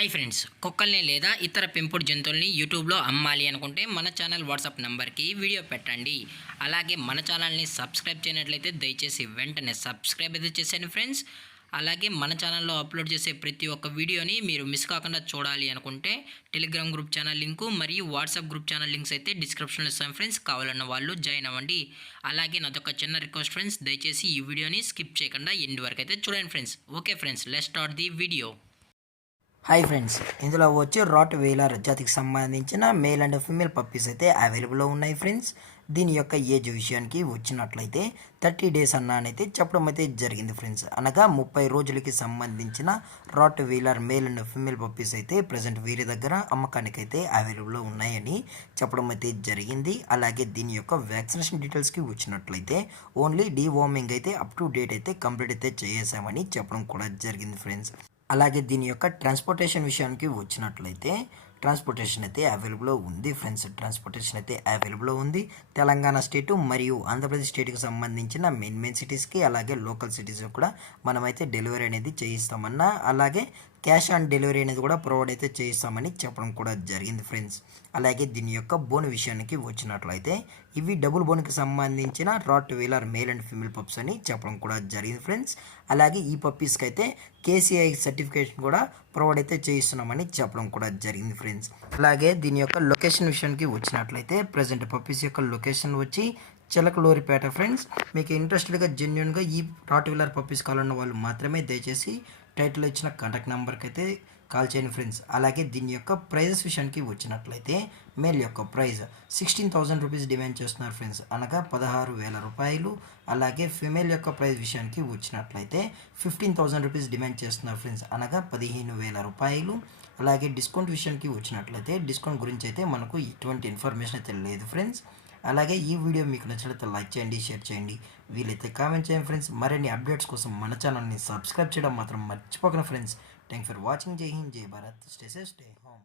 Hi friends, కుక్కల్ని లేదా ఇతర పెంపుడు జంతువుల్ని యూట్యూబ్లో అమ్మాలి అనుకుంటే మన ఛానల్ వాట్సాప్ నెంబర్కి వీడియో పెట్టండి. అలాగే మన ఛానల్ని సబ్స్క్రైబ్ చేయనట్లయితే దయచేసి వెంటనే సబ్స్క్రైబ్ అయితే చేసేయండి ఫ్రెండ్స్. అలాగే మన ఛానల్లో అప్లోడ్ చేసే ప్రతి ఒక్క వీడియోని మీరు మిస్ కాకుండా చూడాలి అనుకుంటే టెలిగ్రామ్ గ్రూప్ ఛానల్ లింకు మరియు వాట్సాప్ గ్రూప్ ఛానల్ లింక్స్ అయితే డిస్క్రిప్షన్లో ఇస్తాను ఫ్రెండ్స్. కావాలన్న వాళ్ళు జాయిన్ అవ్వండి. అలాగే నాదొక చిన్న రిక్వెస్ట్ ఫ్రెండ్స్, దయచేసి ఈ వీడియోని స్కిప్ చేయకుండా ఎండ్ వరకు అయితే చూడండి friends. Okay friends, let's start the video. Hi friends, ఇందులో వచ్చి రాట్ వీలర్ జాతికి సంబంధించిన మేల్ అండ్ ఫీమేల్ పప్పీస్ అయితే అవైలబుల్లో ఉన్నాయి ఫ్రెండ్స్. దీని యొక్క ఏజ్ విషయానికి వచ్చినట్లయితే 30 డేస్ అన్నానైతే చెప్పడం అయితే జరిగింది ఫ్రెండ్స్. అనగా 30 రోజులకి సంబంధించిన rottweiler male and female puppies అయితే ప్రజెంట్ వీరి దగ్గర అమ్మకానికి అయితే అవైలబుల్లో ఉన్నాయని చెప్పడం అయితే జరిగింది. అలాగే దీని యొక్క వ్యాక్సినేషన్ డీటెయిల్స్కి వచ్చినట్లయితే ఓన్లీ డీవార్మింగ్ అయితే అప్ టు డేట్ అయితే కంప్లీట్ అయితే చేసేసామని చెప్పడం కూడా జరిగింది ఫ్రెండ్స్. అలాగే దీని యొక్క ట్రాన్స్పోర్టేషన్ విషయానికి వచ్చినట్లయితే ట్రాన్స్పోర్టేషన్ అయితే అవైలబుల్లో ఉంది ఫ్రెండ్స్. ట్రాన్స్పోర్టేషన్ అయితే అవైలబుల్లో ఉంది. తెలంగాణ స్టేటు మరియు ఆంధ్రప్రదేశ్ స్టేట్కి సంబంధించిన మెయిన్ సిటీస్కి అలాగే లోకల్ సిటీస్కి కూడా మనమైతే డెలివరీ అనేది చేయిస్తామన్నా, అలాగే క్యాష్ ఆన్ డెలివరీ అనేది కూడా ప్రొవైడ్ అయితే చేయిస్తామని చెప్పడం కూడా జరిగింది ఫ్రెండ్స్. అలాగే దీని యొక్క బోన్ విషయానికి వచ్చినట్లయితే ఇవి డబుల్ బోన్కి సంబంధించిన rottweiler male and female pups అని చెప్పడం కూడా జరిగింది ఫ్రెండ్స్. అలాగే ఈ పప్పీస్కి అయితే కేసీఐ సర్టిఫికేషన్ కూడా ప్రొవైడ్ అయితే చేయిస్తున్నామని చెప్పడం కూడా జరిగింది ఫ్రెండ్స్. అలాగే దీని యొక్క లొకేషన్ విషయానికి వచ్చినట్లయితే ప్రజెంట్ పప్పీస్ యొక్క లొకేషన్ వచ్చి చిలకలూరిపేట ఫ్రెండ్స్. మీకు ఇంట్రెస్టెడ్గా జెన్యున్గా ఈ రాట్ వీలర్ పప్పీస్ కావాలన్న వాళ్ళు మాత్రమే దయచేసి టైటిల్ ఇచ్చిన కాంటాక్ట్ నెంబర్కి అయితే కాల్ చేయండి ఫ్రెండ్స్. అలాగే దీని యొక్క ప్రైజెస్ విషయానికి వచ్చినట్లయితే మేల్ యొక్క ప్రైజ్ 16,000 రూపీస్ డిమాండ్ చేస్తున్నారు ఫ్రెండ్స్, అనగా 16,000 రూపాయలు. అలాగే ఫీమేల్ యొక్క ప్రైజ్ విషయానికి వచ్చినట్లయితే 15,000 రూపీస్ డిమాండ్ చేస్తున్నారు ఫ్రెండ్స్, అనగా 15,000 రూపాయలు. అలాగే డిస్కౌంట్ విషయానికి వచ్చినట్లయితే డిస్కౌంట్ గురించి అయితే మనకు ఎటువంటి ఇన్ఫర్మేషన్ అయితే లేదు ఫ్రెండ్స్. అలాగే ఈ వీడియో మీకు నచ్చినట్లయితే లైక్ చేయండి, షేర్ చేయండి, వీలైతే కామెంట్ చేయండి ఫ్రెండ్స్. మరిన్ని అప్డేట్స్ కోసం మన ఛానల్ని సబ్స్క్రైబ్ చేయడం మాత్రం మర్చిపోకండి ఫ్రెండ్స్. Thank for watching. జై హింద్, జై Bharat, stay safe, stay home.